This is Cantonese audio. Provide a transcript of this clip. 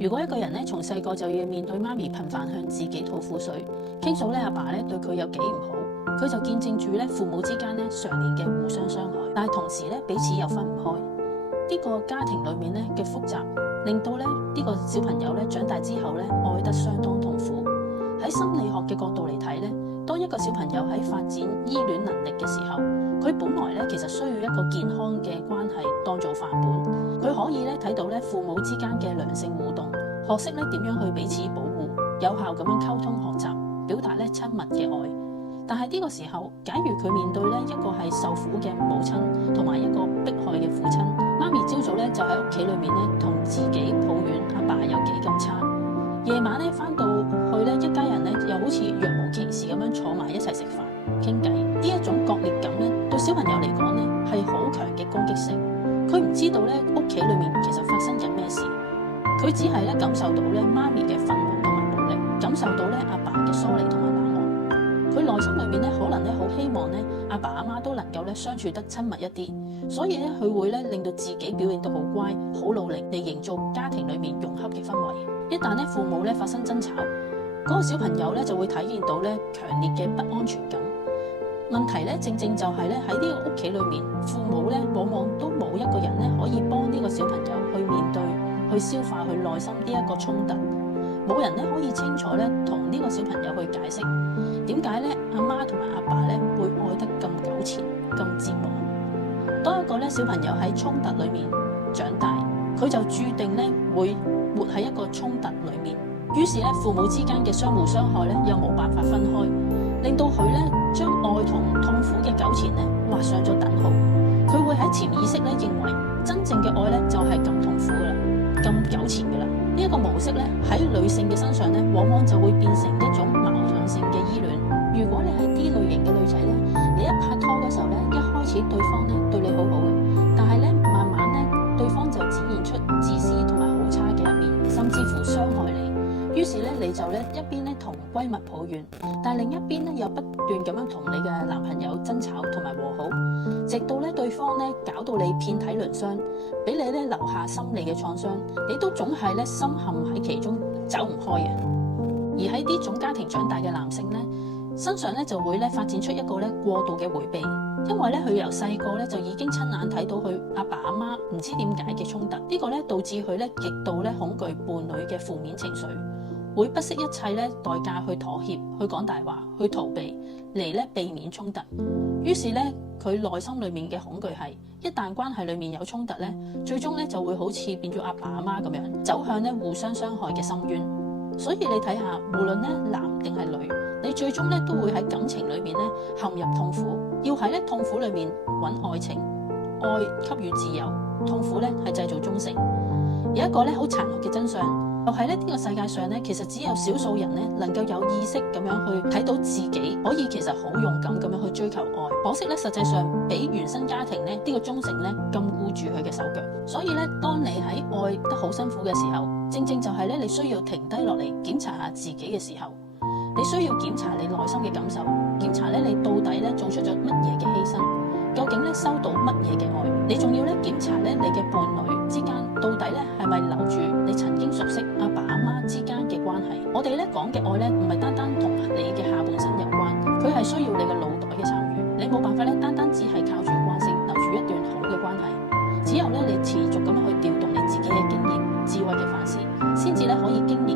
如果一個人咧從細個就要面對媽咪頻繁向自己吐苦水，傾訴咧阿爸咧對佢有幾唔好，佢就見證住咧父母之間咧常年嘅互相傷害，但係同時咧彼此又分唔開。呢個家庭裏面咧嘅複雜，令到咧呢個小朋友咧長大之後咧愛得相當痛苦。喺心理學嘅角度嚟睇咧，當一個小朋友喺發展依戀能力嘅時候，佢本來咧其實需要一個健康嘅關係當做範本，佢可以咧睇到咧父母之間嘅良性互動，學識咧點樣去彼此保護，有效咁樣溝通學習，表達咧親密嘅愛。但係呢個時候，假如佢面對咧一個係受苦嘅母親，同埋一個迫害嘅父親，媽咪朝早咧就喺屋企裏面咧同自己抱怨阿爸有幾咁差，夜晚咧翻到去咧一家人咧又好似若無其事咁樣坐埋一齊食飯傾偈，呢一種割裂感咧對小朋友嚟講咧係好強嘅攻擊性。佢唔知道咧屋企裏面其實發生緊咩事，佢只係咧感受到咧媽咪嘅憤怒同埋暴力，感受到咧阿爸嘅疏離同埋冷漠。佢內心裏面咧可能咧好希望咧阿爸阿媽都能夠咧相處得親密一啲，所以咧佢會咧令到自己表現得好乖，好努力地營造家庭裏面融洽嘅氛圍。一旦咧父母咧發生爭吵，嗰個小朋友咧就會體驗到咧強烈嘅不安全感。問題咧正正就係咧喺呢個屋企裏面，父母咧往往都冇一個人咧可以幫呢個小朋友去面對、去消化佢內心呢一個衝突。冇人咧可以清楚咧同呢個小朋友去解釋點解咧阿媽同埋阿爸咧會愛得咁糾纏、咁折磨。當一個咧小朋友喺衝突裏面長大，佢就注定咧會活喺一個衝突裏面。於是咧父母之間嘅相互傷害咧又冇辦法分開，令到佢咧將愛同痛苦嘅糾纏咧畫上咗等號。佢會喺潛意識咧認為真正嘅愛咧就係咁痛苦噶啦，咁糾纏噶啦。呢一個模式咧喺女性嘅身上咧，往往就會變成一種矛盾性嘅依戀。如果你係 D 類型嘅女仔咧，你一拍拖嘅時候咧，一開始對方咧對你好好嘅，但係咧慢慢咧對方就展現出自私同埋好差嘅一面，甚至乎傷害你。於是咧你就咧一邊咧同閨蜜抱怨，但係另一邊咧又不斷咁樣同你嘅男朋友爭吵同埋和好，直到咧對方咧搞到你遍體鱗傷，俾你咧留下心理嘅創傷，你都總係咧深陷喺其中走唔開嘅。而喺呢種家庭長大嘅男性咧，身上咧就會咧發展出一個咧過度嘅迴避，因為咧佢由細個咧就已經親眼睇到佢阿爸阿媽唔知點解嘅衝突，呢個咧導致佢咧極度咧恐懼伴侶嘅負面情緒，會不惜一切咧代價去妥協、去講大話、去逃避嚟咧避免衝突。於是咧佢內心裏面嘅恐懼係，一旦關係裏面有衝突咧，最終咧就會好似變咗阿爸阿媽咁樣，走向咧互相傷害嘅深淵。所以你睇下，無論咧男定係女，你最終咧都會喺感情裏面咧陷入痛苦。要喺咧痛苦裏面揾愛情，愛給予自由，痛苦咧係製造忠誠。有一個咧好殘酷嘅真相，就係咧呢個世界上咧其實只有少數人咧能夠有意識咁樣去睇到自己可以其實好勇敢咁樣去追求愛。可惜咧實際上比原生家庭咧呢個忠誠咧禁錮住佢嘅手腳。所以咧當你喺愛得好辛苦嘅時候，正正就係咧你需要停低落嚟檢查下自己嘅時候。你需要檢查你內心嘅感受，檢查咧你到底咧做出咗乜嘢嘅犧牲，究竟咧收到乜嘢嘅愛。你仲要咧檢查咧你嘅伴侶之間到底咧係咪留住你曾經熟悉阿爸阿媽之間嘅關係。我哋咧講嘅愛咧唔係單單同你嘅下半身有關，佢係需要你嘅腦袋嘅參與。你冇辦法咧單單只係靠住慣性留住一段好嘅關係，只有咧你持續咁樣去調動你自己嘅經驗、智慧嘅反思，先至咧可以經驗